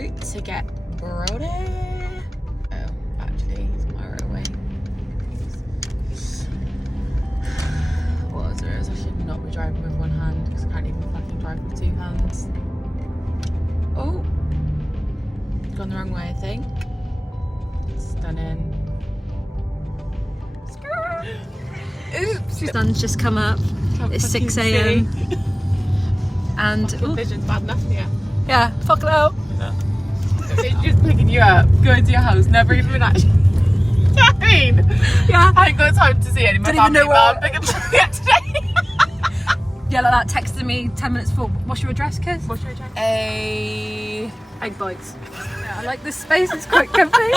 route to get Brodie. Oh, actually, it's my right away. What there is, I should not be driving with one hand because I can't even fucking drive with two hands. Oh, gone the wrong way, I think. Stunning. Oops. The sun's just come up. It's 6 a.m. And vision's bad enough here. Yeah, fuck it out. It's just picking you up, going to your house, never even actually. Yeah. I ain't got time to see any of my family, but I'm picking you up today. Yeah, like that texted me 10 minutes before. What's your address, kids? What's your address? Egg bites. Yeah, I like this space, it's quite comfy.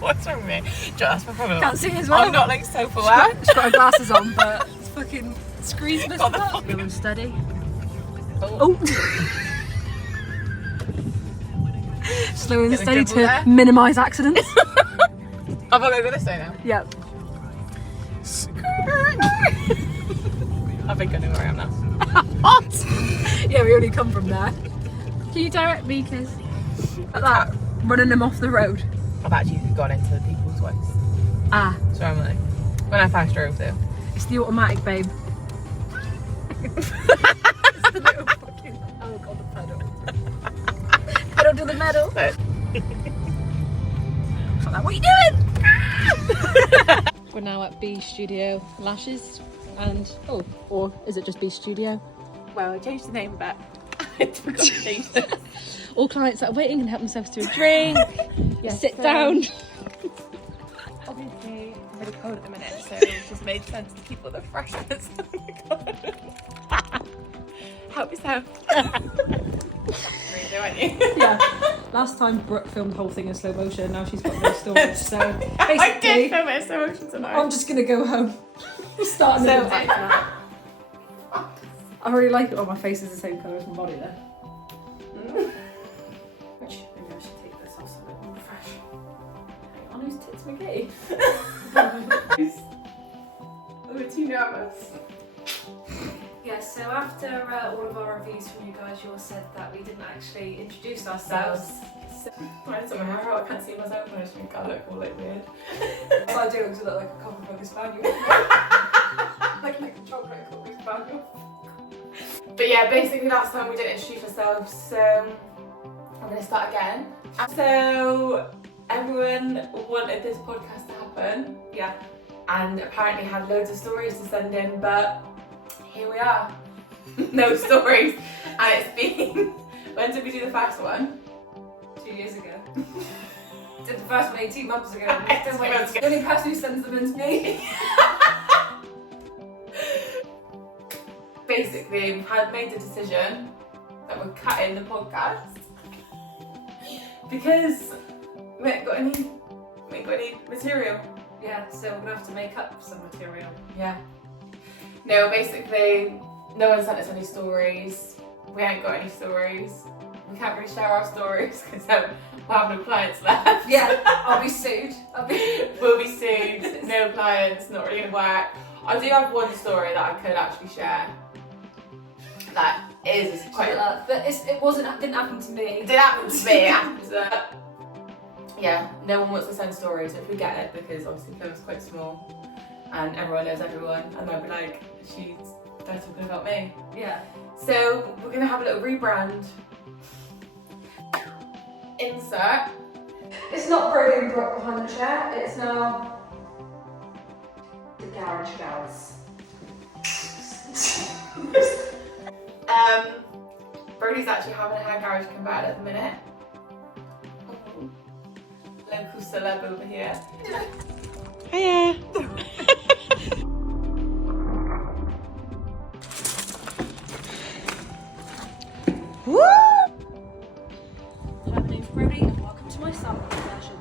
What's wrong with me? That's my problem. Can't see as well. I'm not like sofa wet. She's got her glasses on, but it's fucking screens missing up. Slow and steady. Oh. Slow and steady to minimise accidents. I've got to go this way now. Yep. I think I know where I am now. What? Yeah, we only come from there. Can you direct me, Kiz? Like that, running them off the road. I've actually gone into the people twice. Ah. So I'm like, when I first drove there. It's the automatic, babe. It's the little fucking, oh god, the pedal. Pedal to the metal. Like, what are you doing? We're now at B Studio Lashes and, or is it just B Studio? Well, I changed the name, but I forgot to change it. All clients that are waiting can help themselves to a drink, sit down. Obviously, I'm really cold at the minute, so it just made sense to keep all the freshness on the garden. Help yourself. Really, aren't you? Yeah. Last time Brooke filmed the whole thing in slow motion, now she's got no storage, so basically I did film it in slow motion tonight. I'm just gonna go home. Start so, I really like it when my face is the same colour as my body there. Which maybe I should take this off so it's more fresh. Hang on, whose tits McGee? We were too nervous. Yeah, so after all of our reviews from you guys, you all said that we didn't actually introduce ourselves. So, I can't see myself when I drink. I look all like weird. So I do because I look like a cocker cocker spaniel. like a chocolate cocker spaniel. But yeah, basically last time we didn't introduce ourselves, so I'm going to start again. So everyone wanted this podcast to happen, yeah, and apparently had loads of stories to send in, but here we are. No stories. And it's been, when did we do the first one? 2 years ago. Did the first one 18 months ago. The only person who sends them in to me. Basically, we've made the decision that we're cutting the podcast because we ain't got any material. Yeah, so we're gonna have to make up some material. Yeah. No, basically, no one sent us any stories. We ain't got any stories. We can't really share our stories because we'll have no clients left. Yeah, I'll be sued. We'll be sued. No clients, not really gonna work. I do have one story that I could actually share. That is quite. But didn't happen to me. It did happen to me. After. Yeah, no one wants to send stories, which we get it because obviously Chloe's quite small and everyone knows everyone, and they'll be like, they're talking about me. Yeah. So we're gonna have a little rebrand. Insert. It's not Brodie and Brooke behind the chair, it's now the Garage Gals. Brodie's actually having a hair garage converted at the minute. Local celeb over here. Hiya. Woo! Hi, my name's Brodie and welcome to my sample version.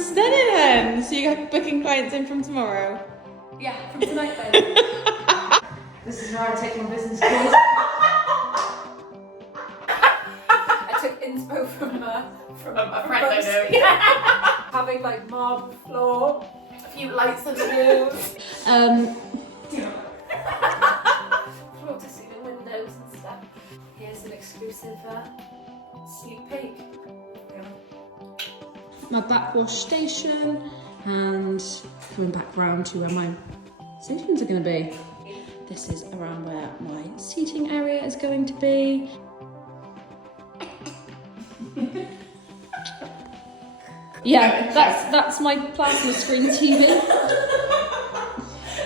Stunning then! So you're booking clients in from tomorrow? Yeah, from tonight then. This is where I take my business calls. I took inspo from a friend I know. Yeah. Having like marble floor, a few lights on the walls. exclusive sneak peek. My backwash station, and coming back round to where my stations are going to be. This is around where my seating area is going to be. Yeah, that's my plasma screen TV.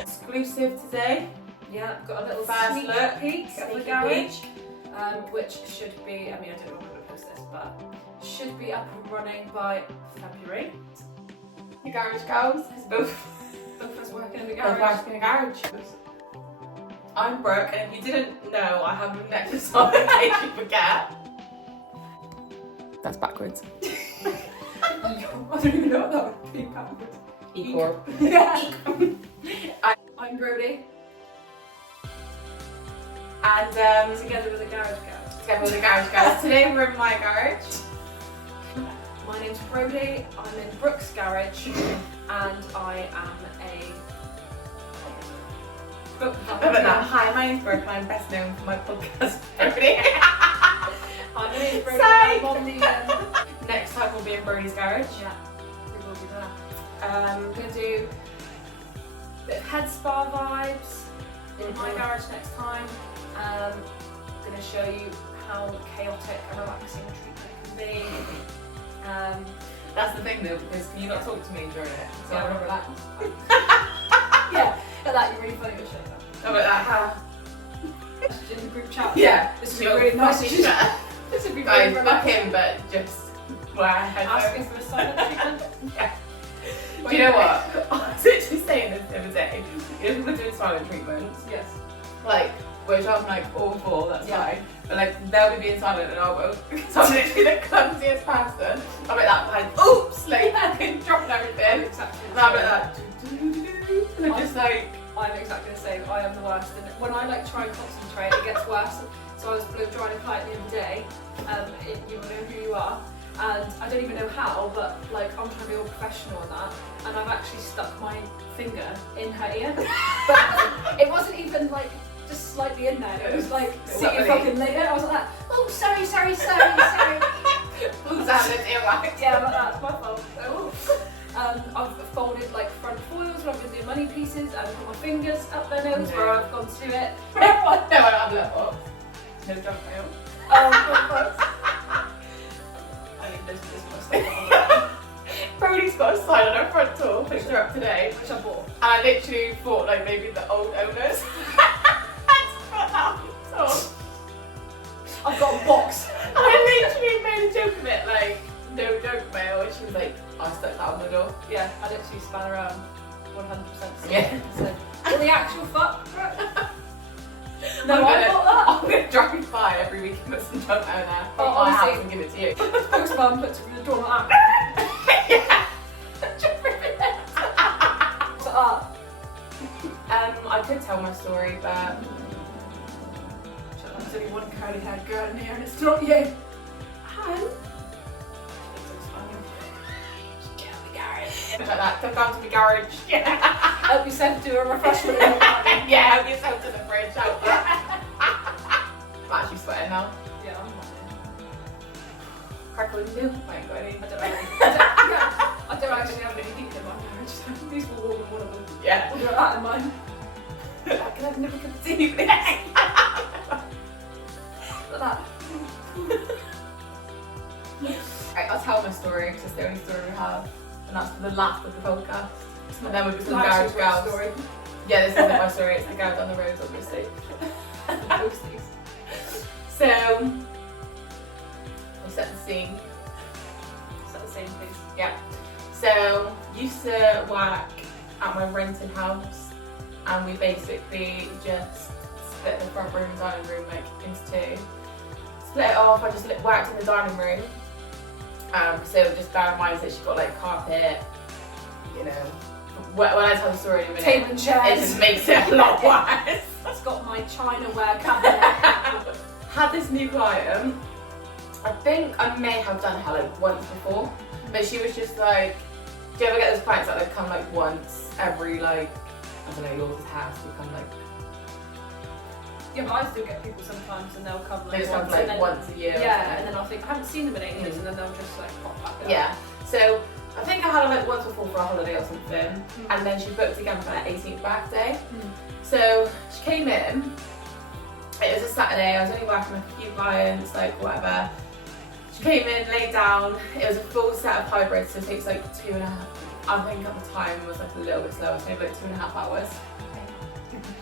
Exclusive today. Yeah, got a little First sneak look, peek of the sneaky garage, which should be, I mean, I don't know when I'm going to post this, but should be up and running by February. The garage girls, because both Both of us working in the both garage. work in a garage. I'm Brooke, and if you didn't know, I have a necklace on in case you forget. That's backwards. I don't even know what that would be backwards. Equal. I'm Brodie, And together with the garage girl. together with the garage girls. Today we're in my garage. My name's Brodie, I'm in Brooke's garage, and I am a book Hi, my name's Brooke, and I'm best known for my podcast. Everybody. I'm in Brodie, Say. I'm on the Next time we'll be in Brodie's garage. yeah, we will be there. We're going to do a bit of head spa vibes in my garage next time. I'm going to show you how chaotic and relaxing a treatment can be. That's the thing though, because can you not talk to me during it? So Yeah, I'm we'll relax. Yeah, but that you're really funny with shit. How about that? In the group chat. Yeah. This would be You're really nice. fucking shut. This would be Guys, really fuck relaxing. him, but just wear Asking headphones. for a silent treatment. Yeah. Do you know what? I was literally saying this the other day. You know, people are doing silent treatments. Yes. Like, which I'm like all for, that's Yeah. fine. But like, they'll be being silent and I won't. Because I'm literally the clumsiest person. I'm like that, like, oops, like, fucking dropping I'm everything. exactly And the I'm same. like that. And I'm just like, I'm exactly the same. I am the worst. And when I like try and concentrate, it gets worse. So I was blow drying a client the other day. You will know who you are. And I don't even know how, but like I'm trying to be all professional and that. And I've actually stuck my finger in her ear. But it wasn't even like just slightly in there. It was like, see you fucking later. I was like that. Oh, sorry. who's having an earwax? Yeah, but that's my fault. I've folded like front foils when I've been doing money pieces and put my fingers up their nose where I've gone to do it. No, I don't have that box. No junk mail. I mean, this must have Brodie's got a sign on her front door, picked her up today. which I bought. And I literally thought like maybe the old owners had put that on the door. I've got a box. I literally made a joke of it, like, no junk mail, and she was like, I stuck that on the door. Yeah, I literally span around 100%. Yeah. So, what the actual fuck? I'm No, I bought I'm gonna drive by every week and put some junk mail there. Oh, I have honestly. and give it to you. that. Postman puts it in the door like that. Yeah. So, I could tell my story, but there's only one curly haired girl in here and it's not you. and Get out of the garage. like that, come down to the garage. Yeah. Help yourself to a refreshment in the garden. Yeah, help yourself to the fridge. Help I'm actually sweating now. Yeah, I'm not Crackle and do. I ain't got any. I don't actually have any heat in my marriage. These were warm in one of them. Yeah. I'll do that in mine. I can have another cup of tea, please. Like that. Right, I'll tell my story because it's the only story we have, and that's the last of the podcast. And then we'll be some garage gals. Story. Yeah, this isn't my story, it's the garage on the road, obviously. Posties. So, we'll set the scene. Is that the same place? Yeah. So, used to work at my rented house, and we basically just split the front room and dining room like into two. Split it off. I just worked in the dining room. So just bear in mind that she got like carpet, you know. When I tell the story in a minute, Table and it chairs. just makes it a lot worse. It's got my Chinaware cabinet. Had this new client. I think I may have done her like once before, but she was just like, do you ever get those clients that like come like once every like, I don't know, yours house, they come like Yeah, but I still get people sometimes and they'll come They like just come once, like and then, once a year. or yeah, something. and then I'll think I haven't seen them in ages, and then they'll just like pop back up. Yeah. So I think I had her like once before for a holiday or something, and then she booked again for her 18th birthday. So she came in. It was a Saturday. I was only working with a few clients, like whatever. She came in, laid down. It was a full set of hybrids, so it takes like 2.5. I think at the time it was like a little bit slower, so maybe like 2.5 hours.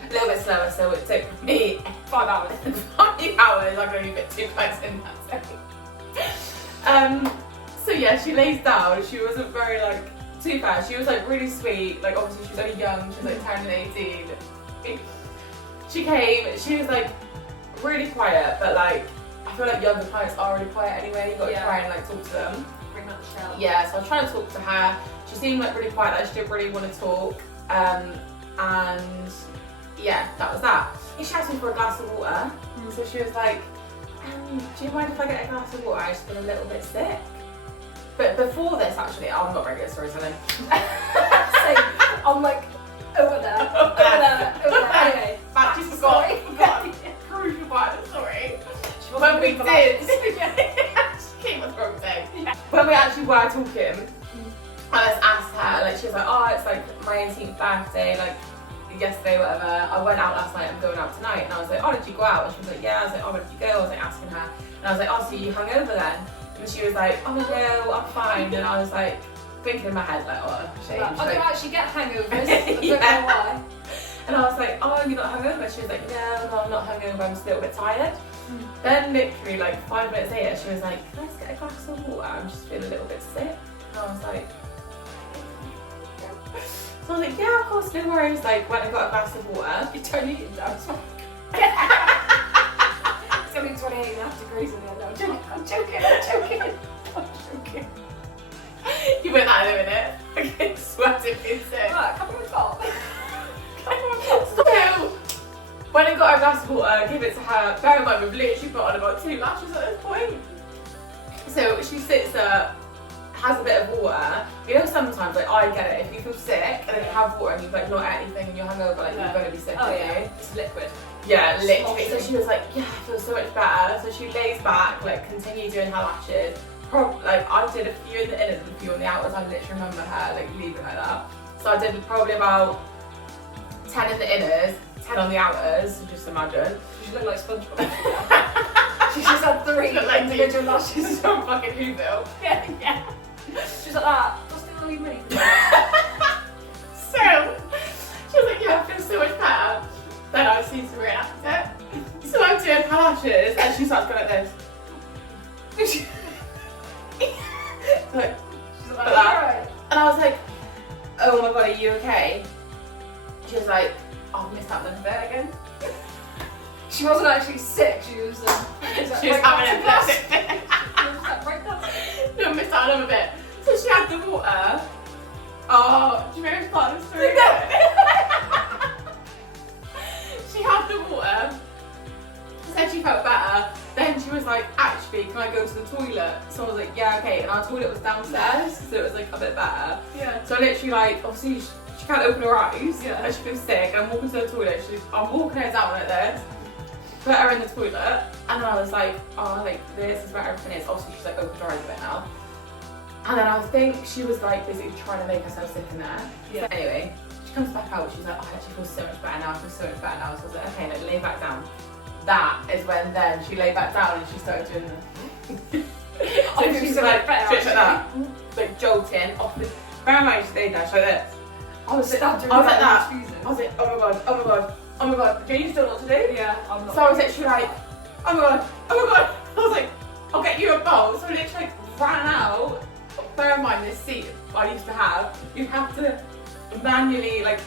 A little bit slower, so it took me 5 hours. 5 hours. I could only fit 2 clients in that day. So yeah, she lays down. She wasn't very like too bad. She was like really sweet. Like obviously she was only young. She was like turning 18. She came. She was like really quiet, but like I feel like younger clients are really quiet anyway. You got to try and like talk to them. Bring out the shell. Yeah, so I was trying to talk to her. She seemed like really quiet. Like she didn't really want to talk. And yeah, that was that. She asked me for a glass of water. So she was like, do you mind if I get a glass of water? I just feel a little bit sick. But before this, actually, I'm not very good at storytelling. Same. I'm like, over there. Anyway, But just forgot crucial part of the story. When we did, she came with the wrong day. When we actually were talking, I just asked her, like she was like, oh, it's like my 18th birthday, like yesterday, whatever. I went out last night, I'm going out tonight. And I was like, oh, did you go out? And she was like, yeah. I was like, oh, where did you go? I was like asking her. And I was like, oh, so you hung over then? And she was like, oh no, I'm fine. And I was like, thinking in my head, like, oh, shame. I don't actually get hangovers. I don't Yeah. know why. And I was like, oh, you're not hungover? She was like, no, I'm not hungover, I'm just a little bit tired. Then literally like 5 minutes later, she was like, can I just get a glass of water? I'm just feeling a little bit sick. And I was like, so I was like, yeah, of course, no worries. Like, went and got a glass of water. You don't need it down. It's gonna be 28.5 degrees in there. No, I'm joking. You went that in a minute. Okay, sweating insane. Right, come on the top. So, when I got her a glass of water, give it to her. Bear in mind, we've literally put on about 2 lashes at this point. So she sits there, has a bit of water. You know, sometimes like I get it. If you feel sick and then you have water and you've like not anything and you're hungover, like you're gonna be sick. Oh aren't yeah, you? it's liquid. Yeah, literally. So she was like, yeah, I feel so much better. So she lays back, like continue doing her lashes. Like I did a few in the inners and a few on the outwards. I literally remember her like leaving like that. So I did probably about 10 in the inners, 10 on the outers. So just imagine. She looked like SpongeBob. She just had 3 like individual lashes. She's so fucking Whoville. Yeah. She's like that. What's the only me? So she was like, yeah, I feel so much better. Then I see Serena after it. So I'm doing her lashes and she starts going like this. Like, She's like like, that. alright. And I was like, oh my god, are you okay? She was like, oh, I've missed out a little bit again. She wasn't actually sick. She was She was having a blessing. right No, missed out a little bit. So she had the water. Oh, do you remember part of the story? She had the water. Said she felt better. Then she was like, actually, can I go to the toilet? So I was like, yeah, okay. And our toilet was downstairs, so it was like a bit better. Yeah. So I literally like, obviously she can't open her eyes. Yeah. And she feels sick. And I'm walking to the toilet. I'm walking her down like this. Put her in the toilet. And then I was like, oh, like this is where everything is. Obviously she's like opened her eyes a bit now. And then I think she was like basically trying to make herself sick in there. Yeah. So anyway, she comes back out. She's like, oh, I actually feel so much better now. I feel so much better now. So I was like, okay, like, lay back down. That is when then she lay back down and she started doing the. So she's like, better, like that, like jolting off the. Bear in mind, she laid there, she's like this. I was like that. I was like, oh my god, oh my god, oh my god. Do you still know what to do? Yeah, I'm not. So I was literally like, oh my god, oh my god. I was like, I'll get you a bowl. So I literally like ran out. Bear in mind, this seat I used to have, you have to manually like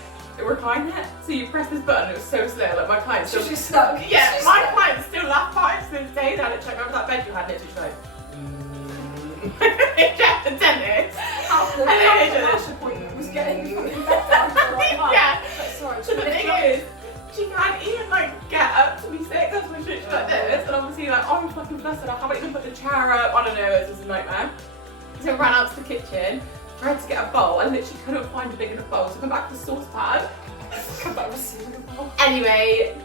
recline it. So you press this button, it was so slow. Like my client still. She's just stuck. Yeah, She's my stuck. client still laugh about it to this day. That literally, remember that bed you had literally like. Yeah, the dentist. After the lash appointment was getting fucking back down for a while. Yeah. Like, sorry, So the thing is, she can't even like get up to be sick. That's why she's like this. And obviously like, oh, I'm fucking flustered. I haven't even put the chair up. I don't know. It's just a nightmare. So I ran out to the kitchen, tried to get a bowl. I literally couldn't find a big enough bowl. So I come back to the saucepan. come back with a bowl. Anyway,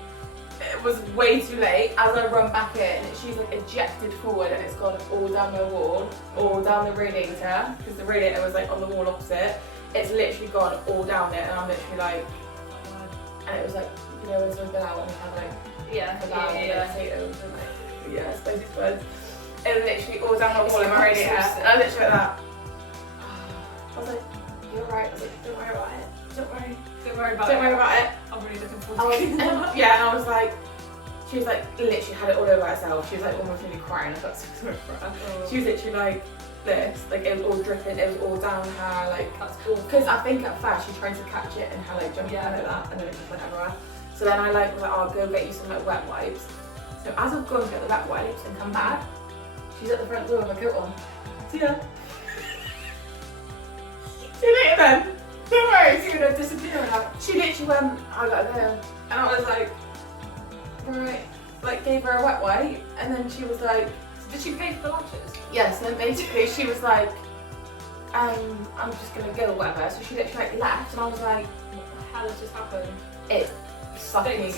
it was way too late. As I run back in, she's like ejected forward and it's gone all down my wall, all down the radiator, because the radiator was like on the wall opposite. It's literally gone all down it, and I'm literally like, and it was like, you know, when someone's been out and we have like potatoes and like, spicy spuds. It was literally all down my wall in my radiator. And I literally like that. I was like, you're right. I was like, don't worry about it. Don't worry. Don't worry about it. I'm really looking forward to it. Yeah, and I was like, she was like, literally had it all over herself. She was like almost really crying. I felt so sorry for her. She was literally like this, like it was all dripping, it was all down her, like, that's cool. Because I think at first she tried to catch it and her like jumped out like that, and then it just went everywhere. So then I like was like, I'll go get you some like wet wipes. So as I've gone to get the wet wipes and come back, she's at the front door with her coat on. See ya. See you later then. Don't worry. She's gonna disappear now. She literally went, I gotta go. And I was like, right. Like gave her a wet wipe, and then she was like, did she pay for the lashes? yes, and then basically she was like, I'm just gonna go whatever. So she literally like left, and I was like, What the hell has just happened? it's fucking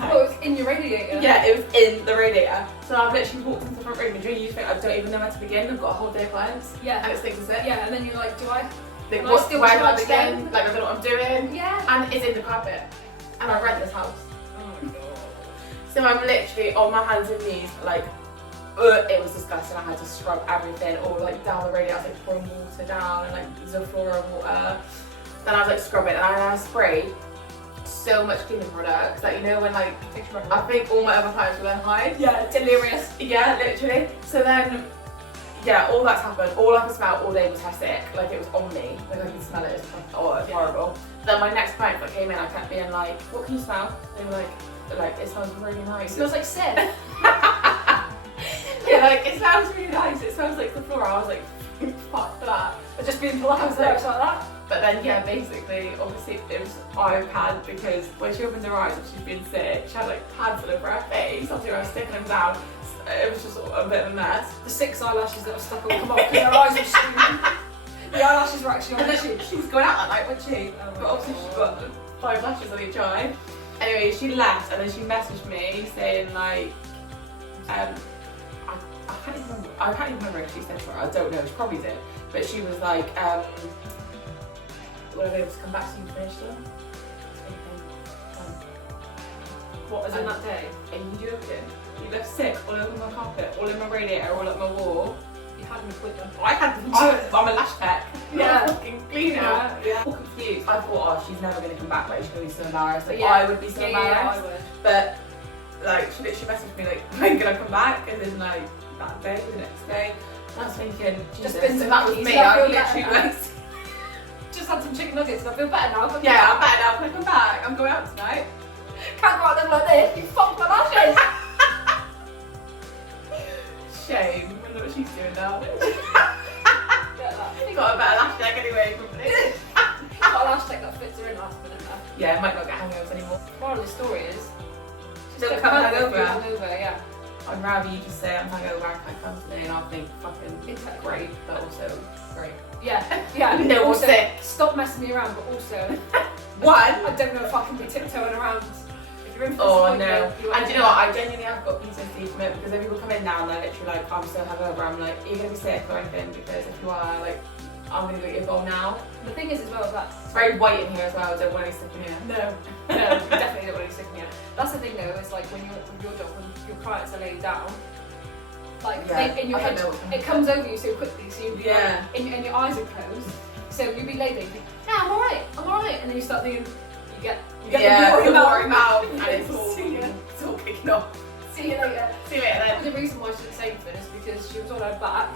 Oh, it was in your radiator? yeah, it was in the radiator. So I've literally walked into the front room and during you think I don't even know where to begin. I've got a whole day of clients. Yeah. And it's things to sit. Yeah, and then you're like, do I? Like, Can I what, still where do I charge begin? them? Like I don't know what I'm doing. Yeah. And it's in the carpet. And I rent this house. Oh my god. So I'm literally on my hands and knees, like, it was disgusting. I had to scrub everything all like down the radiator. I was like pouring water down and like Zaflora water. Then I was like scrubbing and I sprayed so much cleaning products that, you know, when like, I think all my other clients were then high. Yeah, delirious. Yeah, literally. So then, yeah, all that's happened. All I could smell all day was her sick. Like it was on me. Like I could smell it. It was, it was horrible. Then my next client that came in, I kept being like, what can you smell? They were like, it smells really nice. It smells like sin. Yeah, like it smells really nice. It smells like the floor. I was like, fuck that. But just being polite, I was like that. But then, yeah, basically, obviously, it was iPad because when she opened her eyes and she'd been sick, she had like pads all over her face. Obviously, I was sticking them down. It was just a bit of a mess. The 6 eyelashes that were stuck all come off because her eyes were streaming. The eyelashes were actually on And her then cheek. she was going out that night, wasn't she? Oh my But obviously, she's God. got 5 lashes on each eye. Anyway, she left and then she messaged me saying like, I can't even remember if she said to her, I don't know, she probably did. But she was like, will I be able to come back so you finish them? What was in that day? Are you joking? You left sick all over my carpet, all in my radiator, all up my wall. You had an appointment. I'm a lash tech. Yeah. Not a fucking cleaner. Yeah. All confused. I thought, oh, she's never going to come back, like she's going to be so embarrassed. Like, Yeah. I would be so Yeah, embarrassed. I would. But like she literally messaged me like, when can I come back? And then like that day, the next day, and I was thinking, Jesus, Just been if to that was Mackey's, me, I I feel would literally better. like, Just had some chicken nuggets and I feel better now. yeah, I'm better now. Can I come back? I'm going out tonight. Can't go out there like this. You fucked my lashes. Shame. I wonder what she's doing now. Get that. You got a better lash tech anyway, probably. You got a lash tech that fits her in last minute now. Yeah, I might not get hangovers anymore. Moral of the story is, Don't come hungover, hungover. hungover, yeah. I'd rather you just say I'm hungover, I can't come today, and I'll think fucking Exactly. great, but also great. Yeah, yeah. No one's Also, sick. stop messing me around, but also, One. I don't know if I can be tiptoeing around. If you're in for Oh this no. appointment, And do you know what? I genuinely have got PTSD from it because when people come in now and they're literally like, I'm so hungover, I'm like, are you going to be sick or anything? Because if you are, like, I'm going to go get your bowl now. The thing is as well that It's very white in here as well, I don't want any stuff in here. no, you definitely don't want to be sick in here. That's the thing though, is like when you're with your job, when your clients are laid down, like Yeah, in your I don't head, know what it comes over you so quickly, so you'll be Yeah. like, and your eyes are closed, so you'll be laid there, you think, yeah, I'm alright, and then you start thinking, you get Yeah, the you're mouth. worried about and it's all kicking off. See you later. See you later then. The reason why she didn't say anything is because she was on her back.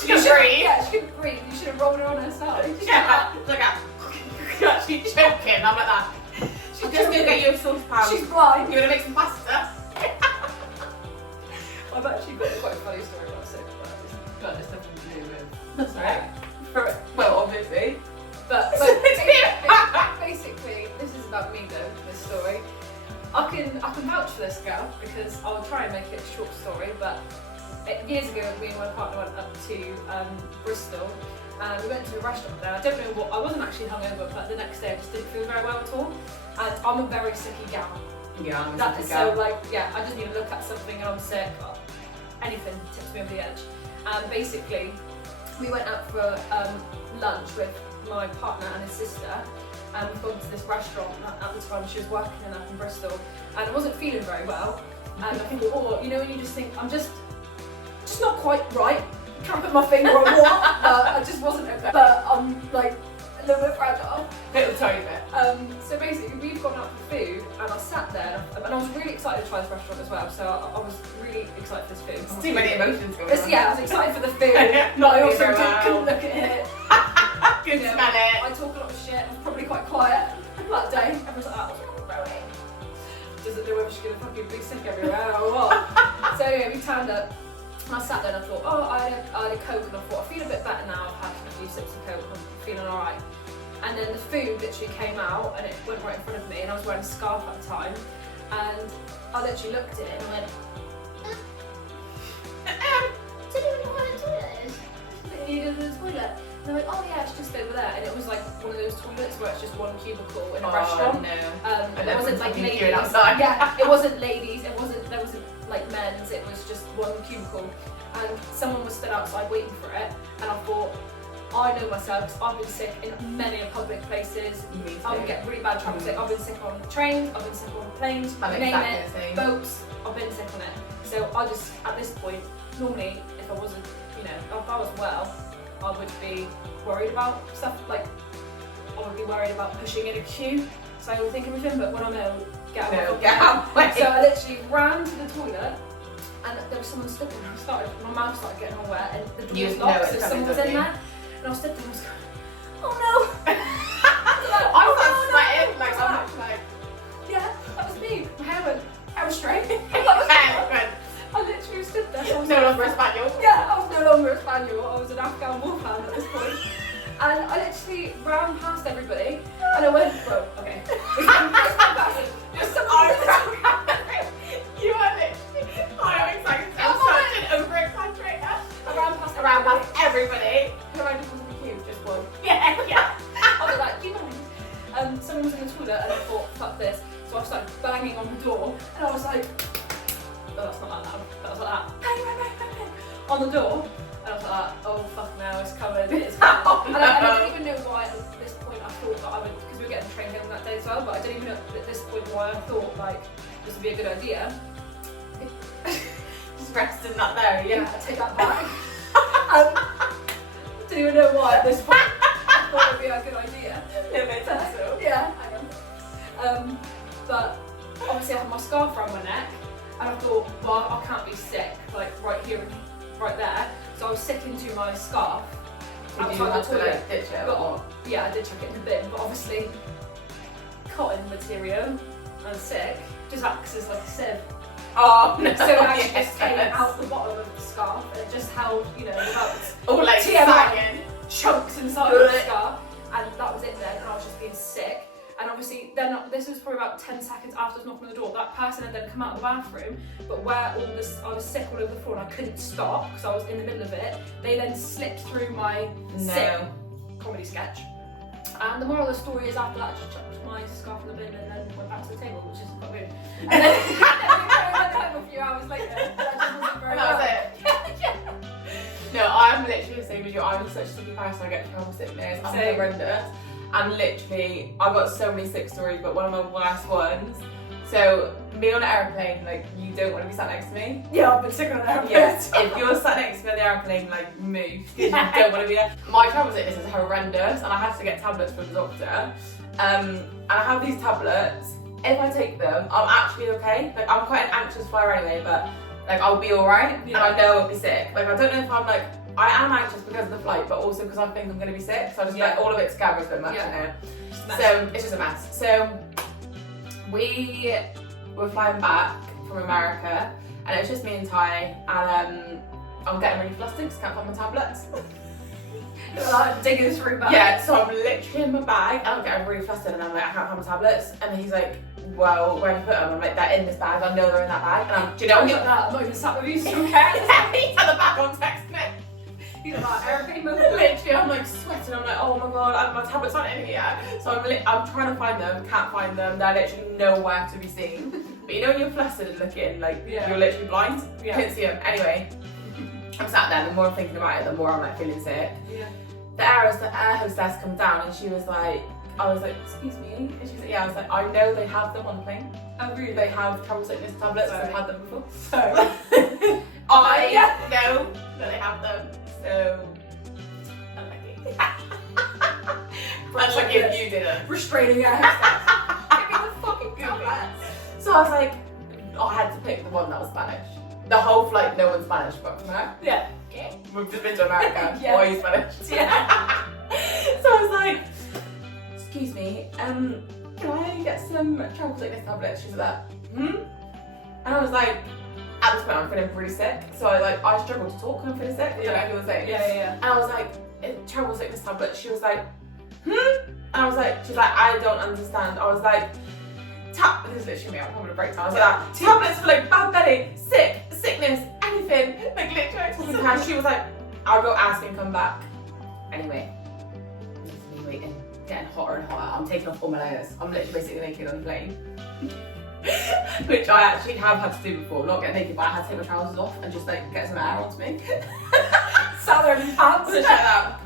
She can breathe. Yeah, she couldn't breathe. You should have rolled her on her side. Yeah, look at you're actually choking, I'm like that. I'm just going to get you a saucepan. She's blind. You're going to make some pasta. I've actually got quite a funny story about sick, but it's nothing to do with. That's right. Well, obviously. But basically, this is about me though. This story, I can vouch for this girl because I'll try and make it a short story. But years ago, me and my partner went up to Bristol, and we went to a restaurant there. I don't know what. I wasn't actually hungover, but the next day I just didn't feel very well at all. And I'm a very sicky gal. Yeah, I'm That sick is of so that. like, yeah, I just need to look at something and I'm sick. Anything tips me over the edge. And basically, we went out for lunch with my partner and his sister, and we've gone to this restaurant. At the time, she was working up in Bristol, and I wasn't feeling very well. And I thought, oh, you know, when you just think, I'm just not quite right. Can't put my finger on what, but I just wasn't okay. But I'm like a little bit fragile. Little tiny bit. So basically, we've gone out for food, and I sat there, and I was really excited to try this restaurant as well. So I was really excited for this food. There's too many emotions going on. Yeah, I was excited for the food. Not I also very well. couldn't look at it. Could You know, smell it. I talk a lot of shit. I was probably quite quiet that day. Everyone's like, "Oh, what's wrong with Brodie? Doesn't know whether she's gonna fucking be sick everywhere or what." So anyway, we turned up. And I sat there and I thought, oh, I had a Coke, and I thought, I feel a bit better now. I've had a few sips of Coke, I'm feeling alright. And then the food literally came out and it went right in front of me, and I was wearing a scarf at the time. And I literally looked at it and I went, do you even know where the toilet is? You go to the toilet. And I went, oh yeah, it's just over there. And it was like one of those toilets where it's just one cubicle in a restaurant. No. It wasn't like ladies. Outside. Yeah, it wasn't ladies. There wasn't like men's. It was just one cubicle, and someone was stood outside waiting for it. And I thought, I know myself, 'cause I've been sick in many public places. Me too. I would get really bad traffic sick. I've been sick on trains. I've been sick on planes. I'm Name exactly it. the same. Boats. I've been sick on it. So I just, at this point, normally if I wasn't, you know, if I was well, I would be worried about stuff like, I would be worried about pushing in a queue. So I would think everything, but when I'm ill, get out. No, get out. So I literally ran to the toilet, and there was someone stood there, and my mouth started getting all wet, and the door was locked, so someone was in there. And I was stood there and I was going, oh no! I was sweating, like, I'm like, yeah, that was me. My hair was straight. I literally stood there. So I was no like, longer a spaniel. yeah, I was no longer a spaniel. I was an Afghan wolfhound at this point. And I literally ran past everybody, and I went, whoa, okay. Just someone You are literally, I'm excited. I'm such an over-exaggerator. I ran past everybody. Who ran past the queue? Just one. Yeah. I was like, do you mind? Someone was in the toilet, and I thought, fuck this. So I started banging on the door, and I was like, oh, that's not that loud. That was like that. Bang, bang, bang, bang, bang. On the door. And I was like, oh fuck now, it's covered, it's covered. And I don't even know why at this point I thought that I would, because we were getting the train home that day as well, but I don't even know at this point why I thought like this would be a good idea. Just rested that there, Yeah, I take that back. I don't even know why at this point I thought it would be a good idea. No, but it's so. Yeah, I am. But obviously I had my scarf around my neck, and I thought, well, I can't be sick, like right here and right there. So I was sick into my scarf Did you outside have the to toilet. like ditch it But, or? yeah, I did chuck it in the bin, but obviously cotton material and sick just acts as like a sieve. Oh no. So it actually just came out the bottom of the scarf, and it just held, you know, about All like TMI. sagging. chunks inside of the scarf, and that was it then, and I was just being sick. And obviously then, this was probably about 10 seconds after I was knocking on the door, that person had then come out of the bathroom, but where all this, I was sick all over the floor and I couldn't stop because I was in the middle of it, they then slipped through my sick comedy sketch. And the moral of the story is after that I just chucked my scarf in the bin and then went back to the table, which is quite weird. And then I went home a few hours later, and I just wasn't very That was well. it. No, I'm literally the same as you. I'm such a sicky person. I get terrible sickness. I'm Same. horrendous. And literally, I've got so many sick stories, but one of my worst ones. So, me on an airplane, like, you don't want to be sat next to me. Yeah, I've been sick on an airplane. Yes, if you're sat next to me on the airplane, like, move, because you don't want to be there. My travel sickness is horrendous, and I had to get tablets from the doctor. And I have these tablets. If I take them, I'm actually okay. Like, I'm quite an anxious flyer anyway, but like, I'll be alright, and I know I'll be sick. Like, I don't know if I'm like, I am anxious because of the flight, but also because I think I'm going to be sick, so I just like all of it together so much, you know. So it's just a mess. So we were flying back from America, and it was just me and Ty, and I'm getting really flustered because I can't find my tablets. Like, digging this room back. Yeah, so I'm literally in my bag, and I'm getting really flustered, and I'm like, I can't find my tablets, and he's like, well, where have you put them? I'm like, they're in this bag, I know they're in that bag, and I'm, do you know I'm what? like that. I'm not even sat with you, so okay. He's at the back on text me. He's like, airplane mode. Literally, I'm like sweating. I'm like, oh my god, my tablets aren't in here yet. So I'm trying to find them, can't find them. They're literally nowhere to be seen. But you know when you're flustered and looking, like, Yeah. you're literally blind? Yeah. Couldn't see them. Anyway, I'm sat there, the more I'm thinking about it, the more I'm like feeling sick. Yeah. The air hostess come down and she was like, I was like, excuse me? And she was like, yeah, I was like, I know they have them on the plane. Oh, really? They have travel sickness tablets, Sorry. I've had them before. So, I know that they have them, so unlucky. Unlucky if you didn't. restraining air hostess. Give me the fucking tablets. So I was like, I had to pick the one that was Spanish. The whole flight, no one's Spanish, but from her. Yeah. We've just been to America. Yeah. Why are you Spanish? Yeah. So I was like, excuse me, can I get some travel sickness tablets? She was like, And I was like, at this point I'm feeling really sick. So I struggle to talk when I'm feeling sick. I don't know if you're the same. Yeah. And I was like, travel sickness tablets. She was like, And I was like, she was like, I don't understand. I was like, this is literally me, I'm having a breakdown. I was like, tablets for like bad belly, sickness, anything. Like literally talking to her. She was like, I'll go ask and come back. Anyway, this is me waiting, getting hotter and hotter. I'm taking off all my layers. I'm literally basically naked on the plane. Which I actually have had to do before, not get naked, but I had to take my trousers off and just like get some air onto me. Sat there in pants. Shut up.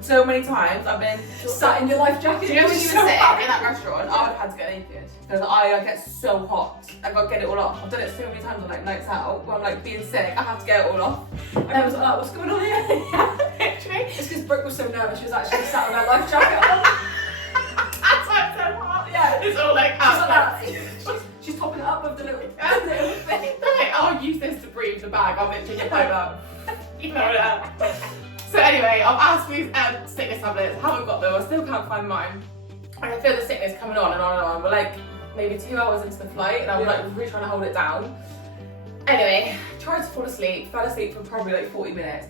So many times I've been Sat in your life jacket. Do you know when you So were sitting hot. in that restaurant? I would have had to get naked because I get so hot. I got to get it all off. I've done it so many times on like nights out where I'm like being sick. I have to get it all off. And I was like, what's going on here? Literally. It's because Brooke was so nervous she was actually sat with her life jacket on. That's why I'm so hot. Yeah. It's all like She's like out. that. She's topping it up with the little thing. They're like, I'll use this to breathe the bag. I'll literally get pipe up. You know that. So anyway, I've asked for these sickness tablets. Haven't got them. I still can't find mine. And I feel the sickness coming on and on and on. We're like maybe 2 hours into the flight, and I'm like really trying to hold it down. Anyway, tried to fall asleep. Fell asleep for probably like 40 minutes.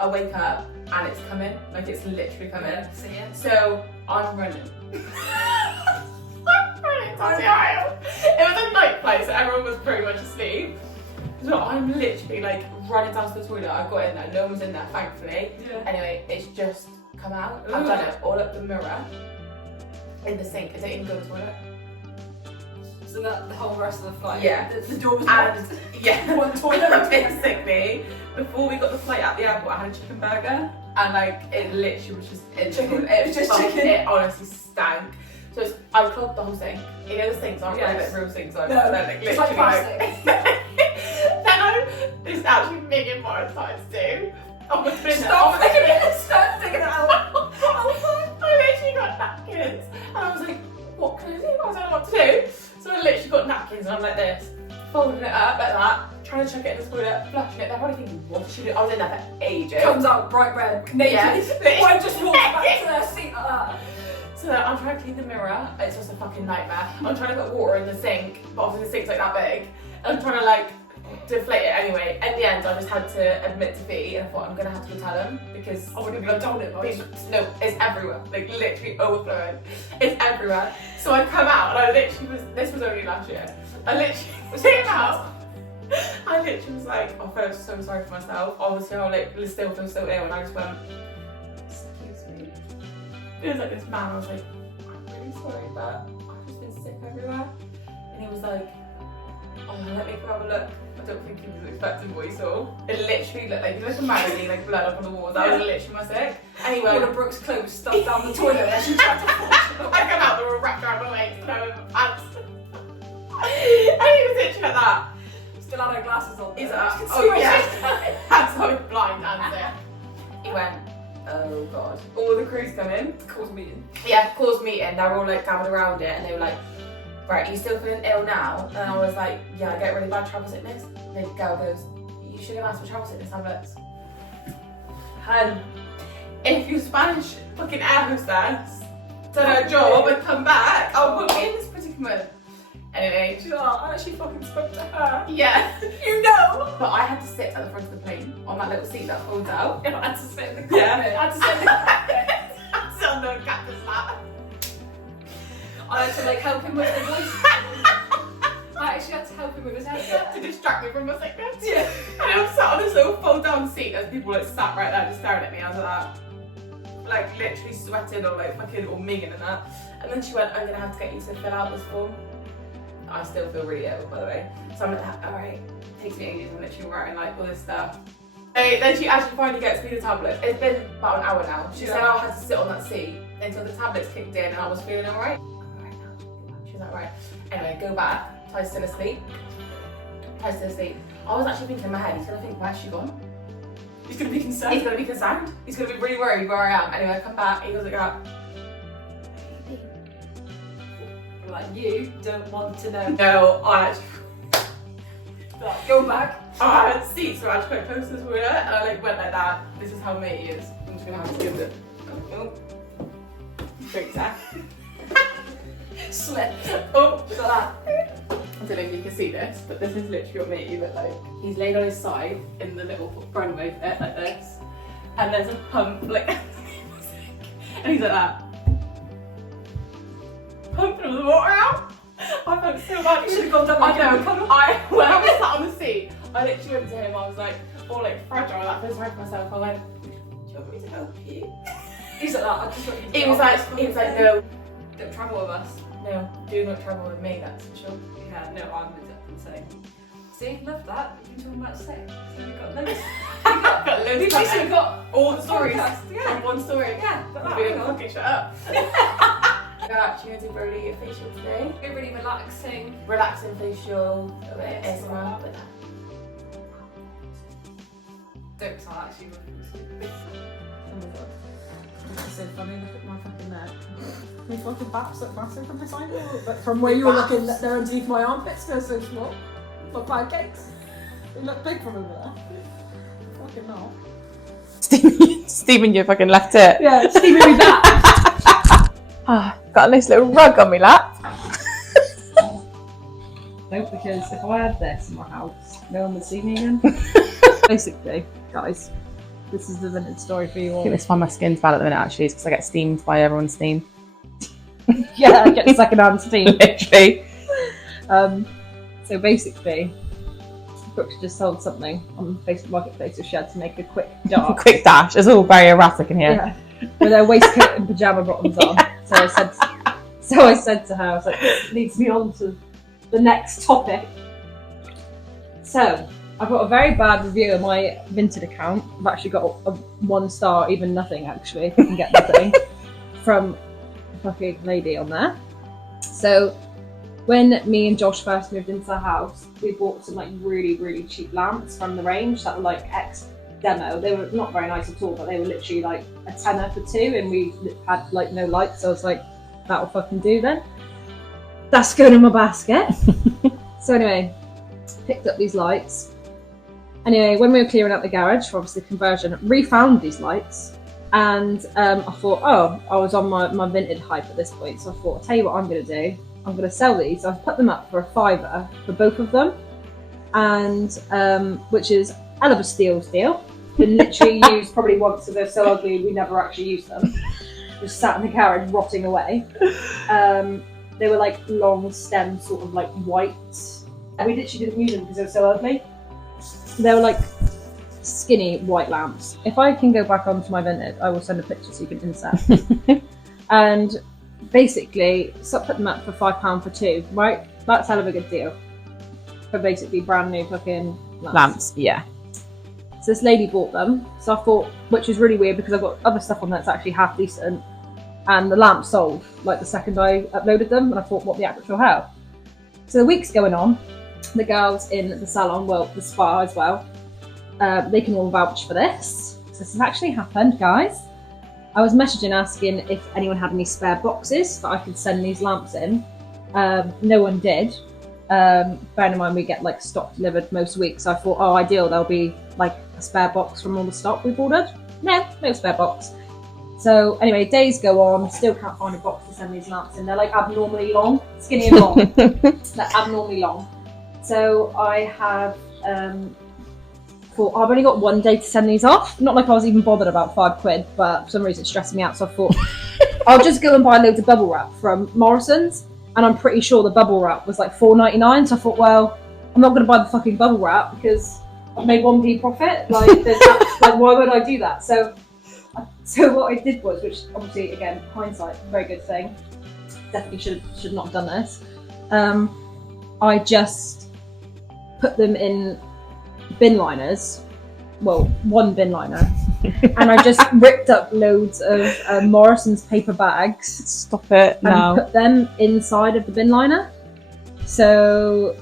I wake up and it's coming. Like it's literally coming. Yeah, see it. So I'm running. I'm running down the aisle. It was a night flight, so everyone was pretty much asleep. So I'm literally like running down to the toilet. I got in there, no one's in there, thankfully. Yeah. Anyway, it's just come out. Ooh. I've done it all up the mirror, in the sink. Is it in the toilet? So that the whole rest of the flight. Yeah. The door was locked. And yeah, One toilet. basically, before we got the flight at the airport, I had a chicken burger, and like it literally was just Chicken. It was Just just chicken. It honestly stank. So I clogged the whole sink. You know the sinks aren't really Yes. like real sinks, are No, they're like it's like literally plastic. This is actually million more times do. I was been Stop thinking it. Stop thinking it out. I literally got napkins, and I was like, what can I do? I don't know what to do. So I literally got napkins, and I'm like this, folding it up like that, trying to chuck it in the toilet, flushing it. They're probably thinking, what is she doing? I was in there for ages. Comes out bright red, naked. Yeah. One just walks back to their seat like that. So I'm trying to clean the mirror. It's just a fucking nightmare. I'm trying to put water in the sink, but obviously the sink's like that big. I'm trying to like deflate it anyway. In the end, I just had to admit defeat, and I thought I'm gonna have to go tell them because I wouldn't have told it, boys. no, it's everywhere. Like literally overflowing. It's everywhere. So I come out and I literally was. This was only last year. I literally came out. I literally was like, I felt so sorry for myself. Obviously, I like still feel so ill, and I just went, excuse me. It was like this man. I was like, I'm really sorry, but I've just been sick everywhere. And he was like, oh, let me go have a look. I don't think he was expecting what he saw. It literally looked like a magazine, like blood up on the walls. That was literally my sick. Anyway, One of Brooke's clothes stuffed down the toilet and she tried to flush it. I come out, they were wrapped around my waist, and I was in my pants. And he was literally like that. Still had her glasses on. He's though. like, You can oh see where yeah. she's- That's how he's blind and sick. He went, oh god. All the crews come in. Calls meeting. Yeah, cause meeting, they're all like gathered around it, and they were like, right, are you still feeling ill now? And I was like, yeah, I get really bad travel sickness. And the girl goes, you should have asked for travel sickness tablets. And if you're Spanish fucking air hostess, done her job and come back, I'll put me in this predicament. Anyway, She's like, I actually fucking spoke to her. yeah. You know! But I had to sit at the front of the plane on that little seat that folds out. I had to sit in the cockpit. Yeah. I had to sit in the cockpit. I'm still no cactus lap. I had to like help him with the voice. I actually had to help him with his headset. To distract me from my sickness. Yeah. And I was sat on this little fold down seat as people like sat right there just staring at me. I was like literally sweating or like fucking or minging and that. And then she went, I'm gonna have to get you to fill out this form. I still feel really ill, by the way. So I'm like, alright, takes me ages, I'm literally writing like all this stuff. Then she actually finally gets me the tablets. It's been about an hour now. She said I had to sit on that seat until the tablets kicked in and I was feeling alright. She's like, right. Anyway, go back. Ty's still asleep. I was actually thinking in my head, he's gonna think, where's she gone? He's gonna be concerned. He's gonna be concerned. He's gonna be really worried where I am. Anyway, I come back, he goes like that. Like, you don't want to know. No, I actually Go back. I had seats, so I actually quite close to the toilet and I like went like that. This is how mate he is. I'm just gonna have to give it. Oh. Great Zach. Slip. Oh, like that. I don't know if you can see this, but this is literally what matey looked like. He's laid on his side in the little runway bit like this, and there's a pump like, and he's like that, pumping all the water out. I felt so bad. You should have gone down I like know. When I was sat on the seat, I literally went to him. I was like, all like fragile. Like, I felt sorry for myself. I went, do you want me to help you? He's like that. I just want you to He get was off like, this no, Don't travel with us. no, do not travel with me. That's for sure. Yeah, no, I'm the same. See, love that. You've been talking about sex. So you've got loads. I've got loads We've of basically got all the stories podcast, from yeah. one story. Yeah, but that, Being hang on. fucking shut up. We're actually going to do Brodie a facial today. Be really relaxing. Relaxing facial, a bit of ASMR. Don't start actually. That's so funny, look at my fucking neck. My fucking baps look massive from this angle, but from where you were looking, they're underneath my armpits, they're so small. My pancakes. They look big from over there. Fucking no. Stephen, you fucking left it. Yeah, Stevie me back. Got a nice little rug on my lap. No, because if I had this in my house, no one would see me again. Basically, guys, this is the vintage story for you I all. think that's why my skin's bad at the minute actually, because I get steamed by everyone's steam. Yeah, I get second-hand steam. Literally. So basically, Brooke just sold something on Facebook Marketplace, so she had to make a quick dart. Quick dash. It's all very erratic in here. Yeah, with her waistcoat and pajama bottoms on. So I said to her, I was like, this leads me on to the next topic. So I've got a very bad review of my Vinted account. I've actually got a 1 star, even nothing actually, if I can get nothing, from a fucking lady on there. So when me and Josh first moved into the house, we bought some like really, really cheap lamps from the range that were like ex-demo. They were not very nice at all, but they were literally like a tenner for 2 and we had like no lights. So I was like, that'll fucking do then. That's going in my basket. So anyway, picked up these lights. Anyway, when we were clearing out the garage for obviously conversion, refound these lights. And I thought, oh, I was on my Vinted hype at this point. So I thought, I'll tell you what I'm going to do. I'm going to sell these. So I've put them up for a £5 for both of them. And which is hell of a steal. Been literally used probably once because they're so ugly we never actually used them. Just sat in the garage rotting away. They were like long stem, sort of like white. We literally didn't use them because they were so ugly. They were like skinny white lamps. If I can go back onto my Vinted, I will send a picture so you can insert. And basically, so I put them up for £5 for 2, right? That's hell of a good deal. For basically brand new fucking Lamps, yeah. So this lady bought them. So I thought, which is really weird because I've got other stuff on that's actually half decent. And the lamps sold like the second I uploaded them. And I thought, what the actual hell? So the week's going on. The girls in the salon, well, the spa as well, they can all vouch for this. So this has actually happened, guys. I was messaging asking if anyone had any spare boxes that I could send these lamps in. No one did. Bearing in mind we get like stock delivered most weeks, so I thought, oh, ideal, there'll be like a spare box from all the stock we've ordered. No spare box. So anyway, days go on, still can't find a box to send these lamps in. They're like abnormally long, skinny and long. They're abnormally long. So I have thought, I've only got 1 day to send these off. Not like I was even bothered about £5, but for some reason it's stressing me out. So I thought, I'll just go and buy loads of bubble wrap from Morrison's. And I'm pretty sure the bubble wrap was like £4.99. So I thought, well, I'm not going to buy the fucking bubble wrap because I've made 1p profit. Like, like, why would I do that? So what I did was, which obviously, again, hindsight, very good thing. Definitely should not have done this. I just put them in bin liners. Well, one bin liner. And I just ripped up loads of Morrison's paper bags. Stop it now. And put them inside of the bin liner. So,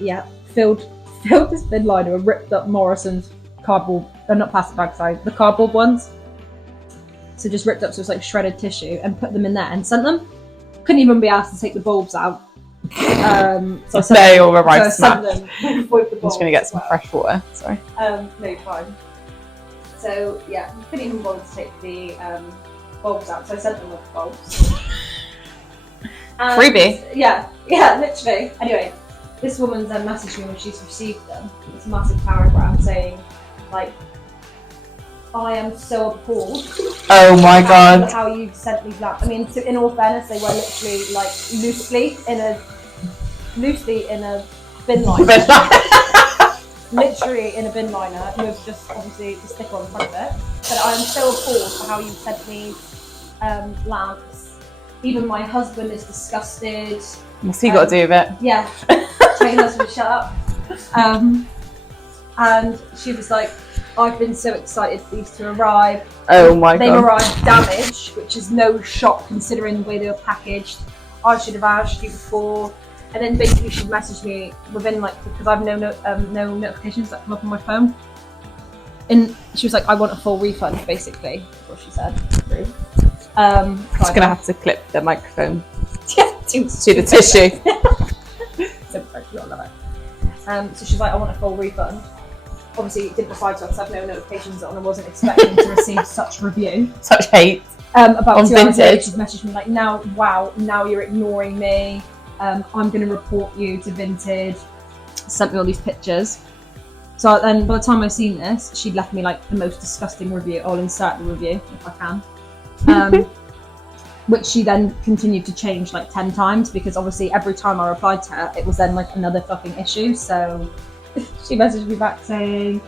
yeah, filled this bin liner and ripped up Morrison's cardboard, not plastic bags, sorry, the cardboard ones. So just ripped up, so it's like shredded tissue, and put them in there and sent them. Couldn't even be asked to take the bulbs out. So they all arrived sent smashed. them with the I'm just going to get some fresh water, sorry. No, fine. So, yeah, couldn't even bother to take the bulbs out, so I sent them with the bulbs. And, Freebie. Yeah, literally. Anyway, this woman then messaged me when she's received them. It's a massive paragraph saying, like, I am so appalled. Oh my god. How you sent these lamps. I mean, in all fairness, they were literally like loosely in a bin liner. Literally in a bin liner with just obviously the sticker on the front of it. But I'm so appalled for how you sent me lamps. Even my husband is disgusted. What's he got to do with it? Yeah. Tell your husband to shut up. And she was like, I've been so excited for these to arrive. Oh my They've god. arrived damaged, which is no shock considering the way they were packaged. I should have asked you before. And then basically she messaged me within because I have no notifications that come up on my phone. And she was like, I want a full refund, basically. That's what she said. I'm just going to have to clip the microphone to the tissue. So I love it. So she's like, I want a full refund. Obviously, it didn't reply to us. I have no notifications on. I wasn't expecting to receive such review. Such hate. About on 2 hours later, Vintage. she's messaged me like, now you're ignoring me. I'm going to report you to Vintage. Sent me all these pictures. So then, by the time I've seen this, she'd left me like the most disgusting review. I'll insert the review if I can. Which she then continued to change like 10 times because obviously every time I replied to her, it was then like another fucking issue. So she messaged me back saying,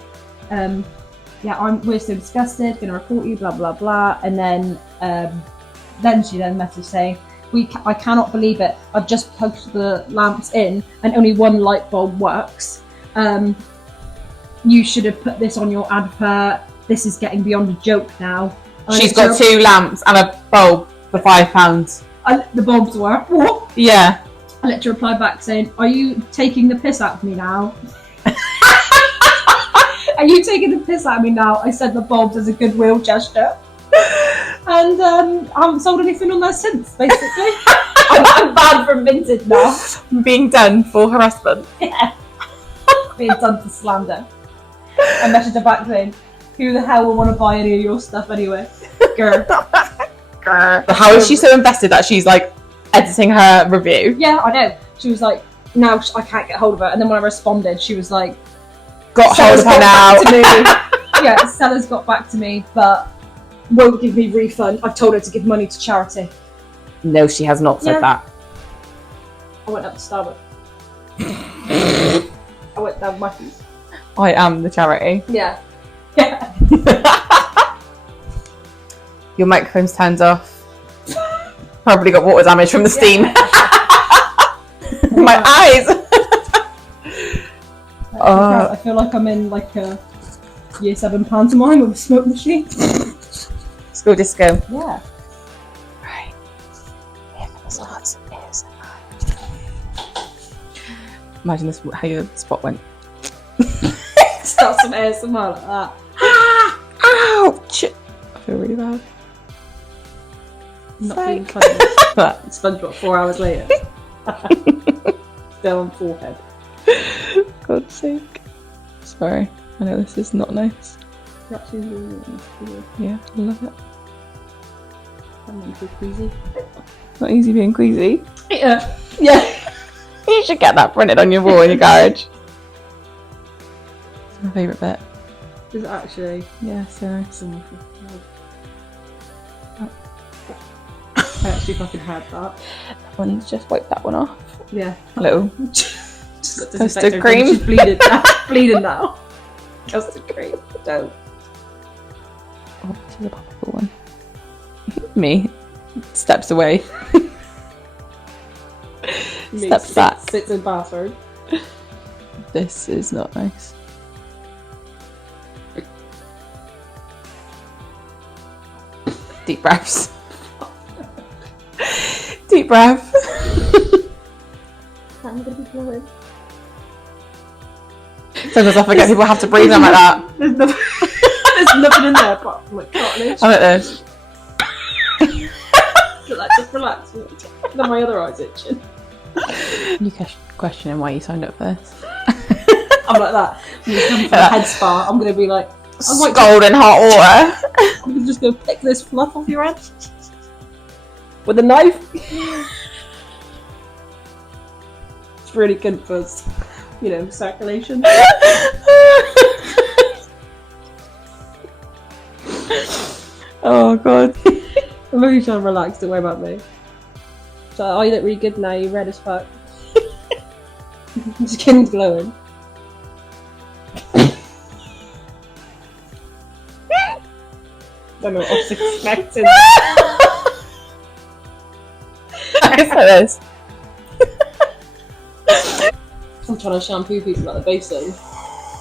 we're so disgusted, gonna report you, blah blah blah. And then she messaged saying, I cannot believe it. I've just plugged the lamps in and only one light bulb works. You should have put this on your advert. This is getting beyond a joke now. She's got 2 lamps and a bulb for £5. The bulbs were, what? Yeah. I let her reply back saying, are you taking the piss out of me now? Are you taking the piss out of me now? I said the bulbs as a goodwill gesture. And I haven't sold anything on there since, basically. I'm banned from Vintage now. Being done for harassment. Yeah. Being done for slander. I messaged her back saying, who the hell will want to buy any of your stuff anyway? Grr. But how is she so invested that she's like editing her review? Yeah, I know. She was like, now I can't get hold of her. And then when I responded, she was like, got hold of her now. Yeah, seller's got back to me, but won't give me refund. I've told her to give money to charity. No, she has not said that. I went up to Starbucks. I went down Matthews. I am the charity. Yeah. Your microphone's turned off. Probably got water damage from the steam. My eyes. I feel like I'm in like a year 7 pantomime with a smoke machine. School disco. Yeah. Right. Here starts is. Imagine this how your spot went. Start some ASMR like that. Ouch! I feel really bad. Not being funny. But SpongeBob 4 hours later. Still on forehead. God's sake. Sorry. I know this is not nice. You're actually really nice. Yeah, I love it. I'm not too queasy. Not easy being queasy. Yeah. You should get that printed on your wall in your garage. It's my favourite bit. Is it actually? Yeah, so nice. I actually fucking had that. That one's just wiped that one off. Yeah. Little Just got custard disinfectant. cream. She's bleeding now. Bleeding now. Custard cream. Don't. Oh, this is a poppable one. Me. Steps away. Steps back. Sits in bathroom. This is not nice. Deep breaths. Deep breath. I'm gonna be blowing. Sometimes I forget people have to breathe on like that. There's nothing in there apart from like cartilage. I'm like this. So like, just relax. Then my other eye's itching. You questioning why you signed up for this? I'm like that. When you come for the head spa, I'm gonna be like, Scalding hot water. I'm just gonna pick this fluff off your head with a knife. It's really good for, circulation. Oh god. I'm really trying to relax. Don't worry about me. So, oh, you look really good now. You're red as fuck. Your skin's glowing. Don't know what I was expecting. It's like this. I'm trying to shampoo people at the basin,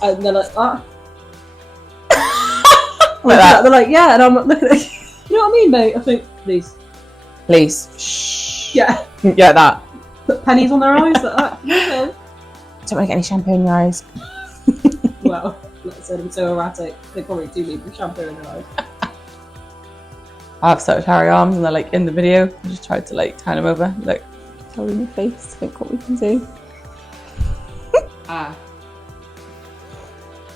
and they're like, ah. Like that. They're like, yeah, and I'm looking at it. You know what I mean, mate? I think, please. Please. Shh. Yeah. Yeah, that. Put pennies on their eyes like that. Yeah. Don't want to get any shampoo in your eyes. Well, like I said, I'm so erratic. They probably do need shampoo in their eyes. I have such hairy arms and they're like in the video. I just tried to like turn them over. Look, tell them your face. Think what we can do.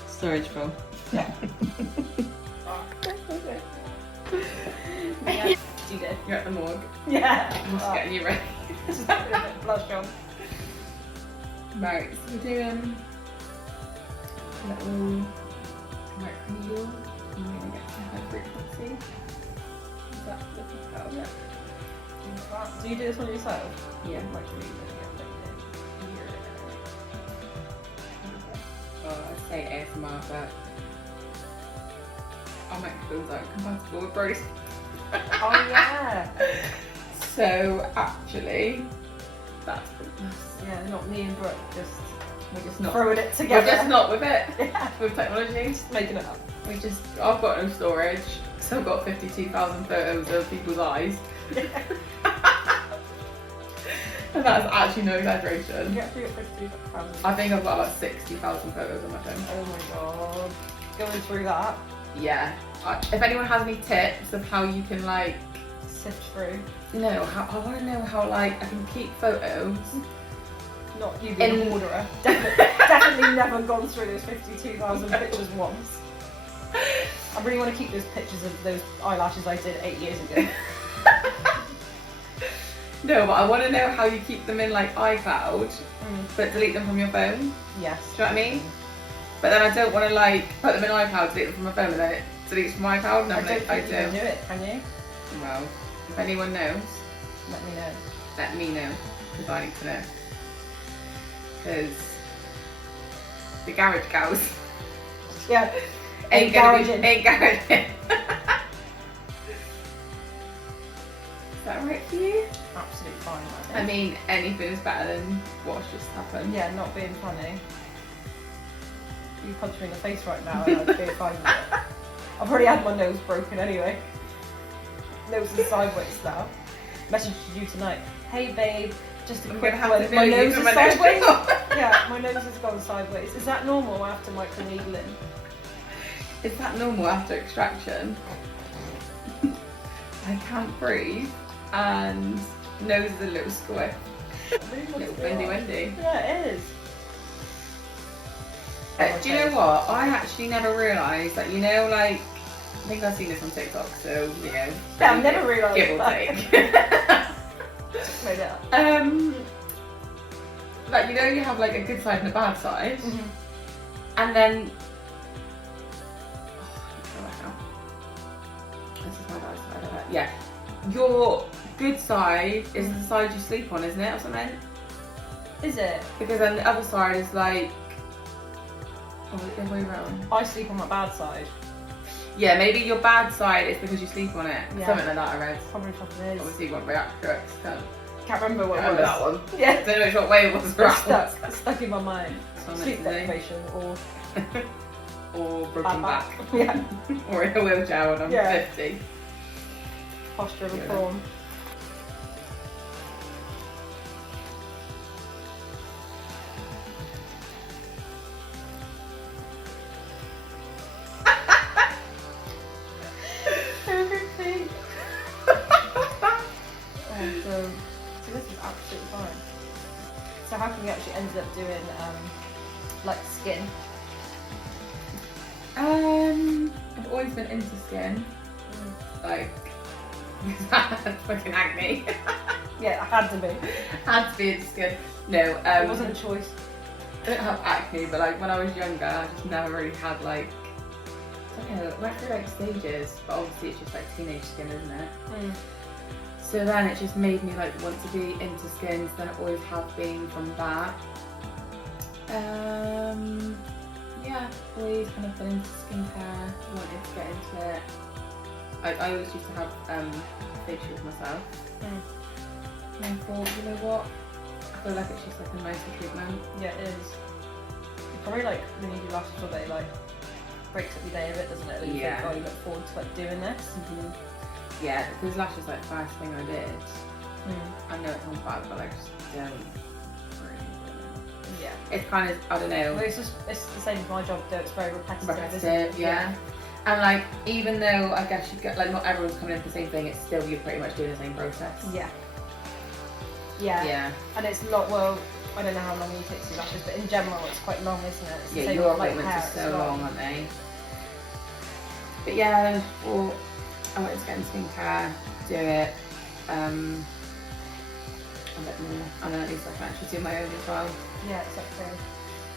Storage full. Yeah. Yeah. You're at the morgue. Yeah. I'm just getting you ready. Just a bit blush on. Right, so we're doing a little microneedle. I'm going to get some high frequency. Is that the fuck out of it? Do you do this one yourself? Yeah, microneedle. Oh, I'd say ASMR, but our microphones aren't compatible with Brodie's. Oh yeah. So actually, that's pointless. Yeah, not me and Brooke, We're just not. throwing it We're together. just not with it. Yeah. With technology. Just making it up. I've got no storage, so I've got 52,000 photos of people's eyes. And that's actually no exaggeration. You actually got 52,000. I think I've got about 60,000 photos on my phone. Oh my god. Going through that. Yeah. If anyone has any tips of how you can like Sift through. I want to know how like I can keep photos. Not you being a hoarder. Definitely never gone through those 52,000 pictures once. I really want to keep those pictures of those eyelashes I did 8 years ago. No, but I want to know how you keep them in like iCloud, but delete them from your phone. Yes. Do you know what I mean? But then I don't want to like put them in iCloud, delete them from my phone, and then it deletes from iCloud. And I I'm don't like, think you can do it, can you? Well, if anyone knows, Let me know. let me know, because I need to know. Because the garage gals Yeah. ain't garaging. Is that right for you? Absolutely fine, I think. I mean, anything is better than what's just happened. Yeah, not being funny. You punch me in the face right now and I'd be fine with it. I've already had my nose broken anyway. Nose is sideways now. Messaged you tonight. Hey babe, just a I'm quick gonna have one. to My move you nose from is my nose. sideways. Yeah, my nose has gone sideways. Is that normal after microneedling? Is that normal after extraction? I can't breathe and nose is a little squiff. Little bendy wendy. Yeah, it is. Do you know what? I actually never realised that, you know, like, I think I've seen this on TikTok, so, you know. Yeah, I've never realised Give or that. take. Made it up. Like, you know, you have like a good side and a bad side, Mm-hmm. and then. This is my bad side. Yeah. Your good side is the side you sleep on, isn't it, or something? Is it? Because then the other side is like. Oh, the other way around. I sleep on my bad side. Yeah, maybe your bad side is because you sleep on it. Yeah. Something like that I read. Probably fucking is. Obviously you won't react correct. Can't remember what I it remember was. that one. Yeah. Don't know what way it was It's around. stuck in my mind. So I'm Sleep meant to do. deprivation or Or broken bad back. Yeah. Or in a wheelchair when I'm Yeah. 50. Posture of a Yeah. prawn. Everything. So this is absolutely fine. So how come you actually ended up doing like skin? I've always been into skin. Like, fucking acne. Yeah, it had to be. Had to be into skin. No, It wasn't a choice. I don't have acne, but like when I was younger, I just never really had like, I don't know, it went through like stages, but obviously it's just like teenage skin, isn't it? So then it just made me like want to be into skins, then I always have been from that. Yeah, always kind of been into skincare, wanted to get into it. I always used to have facials myself. And I thought, you know what? I feel like it's just like a nicer treatment. Yeah, it is. It's probably like when you do lashes all day, like breaks up your day a bit, doesn't it? Like, you Yeah. think, oh, you look forward to like doing this. Yeah, because lashes like first thing I did. I know it sounds bad, but I just don't really. Yeah. It's kind of, I don't know. Well, it's the same as my job though. It's very repetitive. isn't Repetitive, it? yeah. And like, even though I guess you get like not everyone's coming in for the same thing, it's still you're pretty much doing the same process. Yeah. Yeah. Yeah. And it's not, well, I don't know how long you take to do lashes, but in general it's quite long, isn't it? It's the Yeah, same your with, like, appointments hair, are it's so long, aren't they? But yeah, well, I wanted to get into skincare, do it, a bit more, and then at least I can actually do my own as well. Yeah, exactly.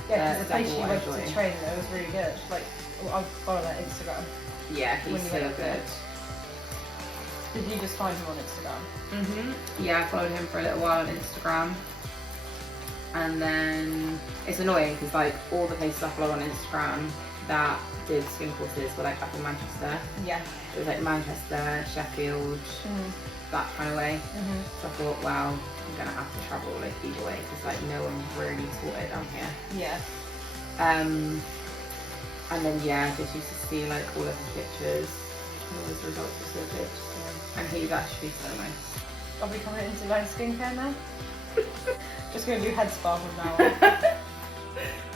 Yeah, because the place you went to train though was really good. Like, I'll follow that Instagram. Yeah, When he's you so went good. there. Did you just find him on Instagram? Yeah, I followed him for a little while on Instagram. And then it's annoying because like all the places I follow on Instagram that did skin courses were like up in Manchester. Yeah. It was like Manchester, Sheffield, that kind of way. So I thought, wow, I'm gonna have to travel like either way because like no one really taught it down here. Yeah. And then yeah, just used to see like all of his pictures and all his results were so good. And he's actually so nice. Are we coming into line skincare now? Just gonna do head spa from now on.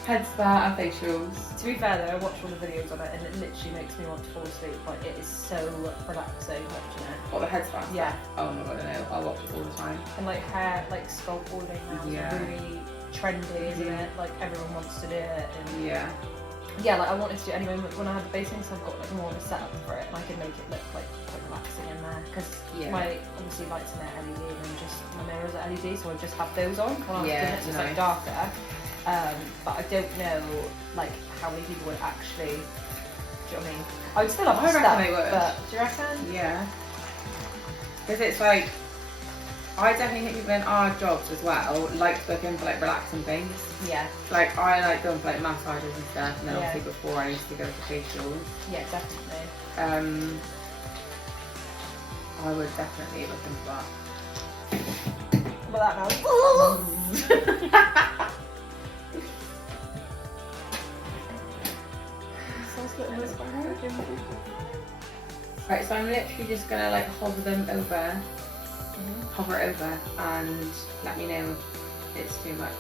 Head spa and facials. To be fair though, I watch all the videos on it and it literally makes me want to fall asleep. Like, it is so relaxing watching it. What, the head spa? Yeah. Oh my god, I know. I watch it all the time. And like hair, like scalp holding now Yeah. is really trendy, isn't it? Like, everyone wants to do it. And Yeah. yeah, like I wanted to do it anyway when I had the basing, so I've got like more of a setup for it and I can make it look like quite relaxing in there because Yeah. my obviously lights in there LED and just my mirrors are LED, so I just have those on when I was Yeah, doing it, so it's like nice. darker. But I don't know like how many people would actually. Do you know what I mean? I would still have I reckon stuff, they would. but do you reckon? Yeah. Because it's like, I definitely think people in our jobs as well like to book in for like relaxing things. Yeah, Like I like going for like massages and stuff, and then Yeah. obviously before I used to go for facials. yeah, definitely. I would definitely look into that. But that now. Right, so I'm literally just gonna like hover them over, hover it over, and let me know if it's too much.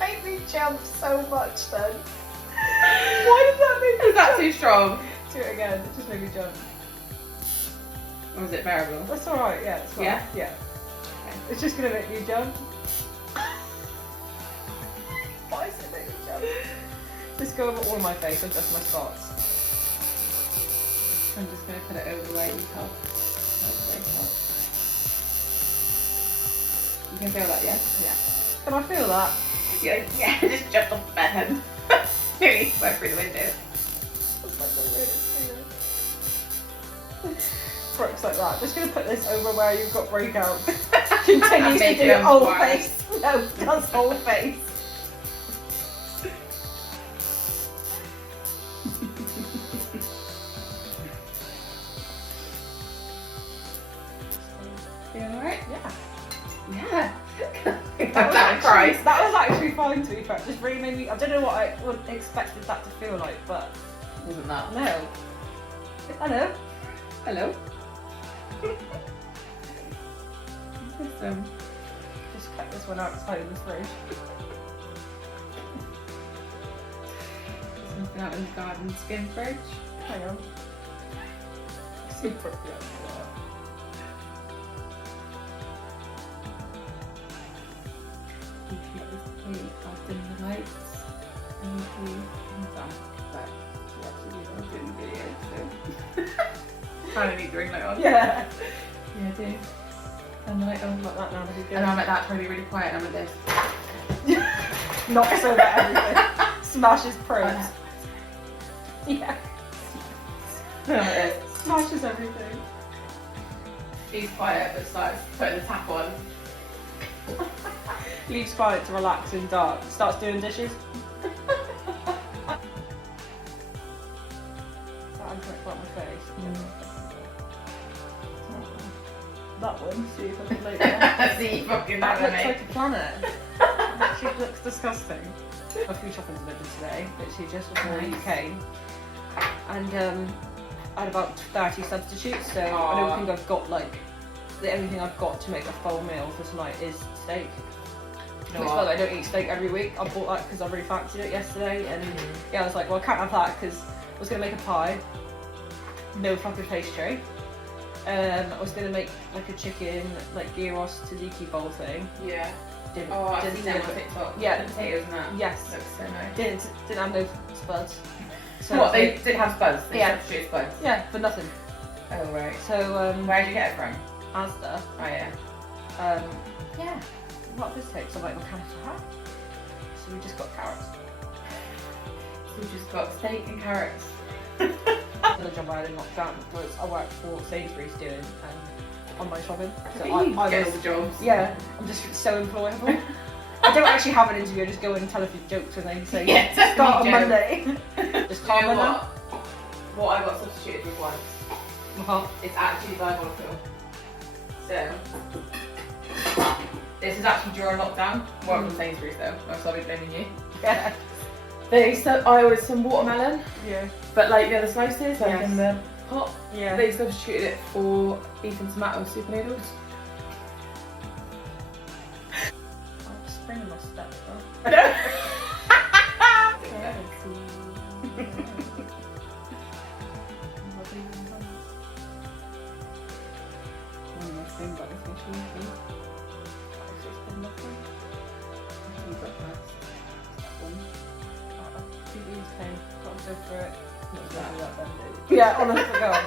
Made me jump so much then. Why did that make me Is that too strong? do it again? It just made me jump. Or is it bearable? That's alright, yeah, it's fine. Yeah? Yeah. Okay. It's just gonna make me jump. Why is it making me jump? Just go over all of my face and just my spots. I'm just gonna put it over where you help. You can feel that, yeah? Yeah. Can I feel that? Yeah, just jumped off the bed and nearly went through the window. That's like the weirdest feeling. Brooke's like that. Just gonna put this over where you've got breakout. Continues to Make do it whole worse. face. No, does whole face. Feeling alright? Yeah. Yeah. That was actually fine, to be fair. It just really made me. I don't know what I would expected that to feel like, but Wasn't that? no. Hello. Hello. Just kept this one outside in the fridge. Something out in the garden skin fridge. Hang on. Super appropriate. I've done the lights and I'm back to actually doing the video, so kind of need the ring light on. Yeah. Yeah, I do. And the light on. Like that now, really good. And I'm like that, really, really quiet, and I'm like this. Knocks over everything. Smashes pros. Yeah. Smashes everything. He's quiet, but starts putting the tap on. Leaves quiet to relax in dark. Starts doing dishes. I'm trying to put my face. That one, see if I can make that. See, fucking That that looks mate. like a planet. Literally looks disgusting. A few shopping delivered today, literally just before you Nice. came. And I had about 30 substitutes, so I Aw. don't think I've got like the only thing I've got to make a full meal for tonight is steak. You know Which what? I don't eat steak every week. I bought that because I really fancied it yesterday, and yeah, I was like, well, I can't have that because I was gonna make a pie, no fucking pastry. I was gonna make like a chicken, like gyros tzatziki bowl thing. Yeah. Didn't, Oh, I've didn't seen do them it. on TikTok. Yeah. The potatoes and that. Yes. Looks so nice. Didn't have no spuds. So What, they did have spuds? They Yeah. substituted spuds? Yeah, for nothing. Oh, right. So Where'd you get it from? Asda. Oh, yeah. Yeah. What this takes? I'm like, what kind of that? So we just got carrots. So we just got steak and carrots. The job I had in lockdown was I worked for Sainsbury's doing online shopping. So You I get all was, the jobs. yeah, I'm just so employable. I don't actually have an interview, I just go in and tell a few jokes and they say, Yeah, start on joke. Monday. Just Do you calm know down. what I got substituted with once? Uh-huh. It's actually diabolical. So, this is actually during lockdown. Well, from Sainsbury's though. I'm sorry, blaming you. Yeah. I ordered some watermelon, Yeah. but like the other slices, like Yes. in the pot, Yeah. they substituted it for beef and tomato soup noodles. I'm springing my step though. One nice thing about this machine, please. TV's pain. Got to go through it. What's that? Yeah, honestly, go on.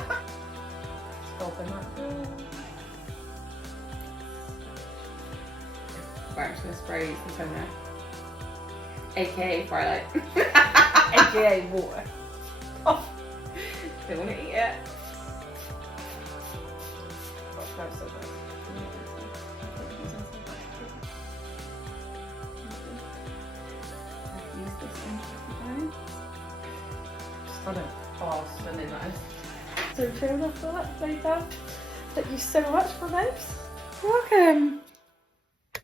Open that. Right, I'm just gonna spray some toner. AKA Firelight. AKA water. Oh, Don't wanna eat it. that's so nice. I've used this one. Stunning. Oh, stunning that is. So chill after that, Dave. Thank you so much for this. You're welcome.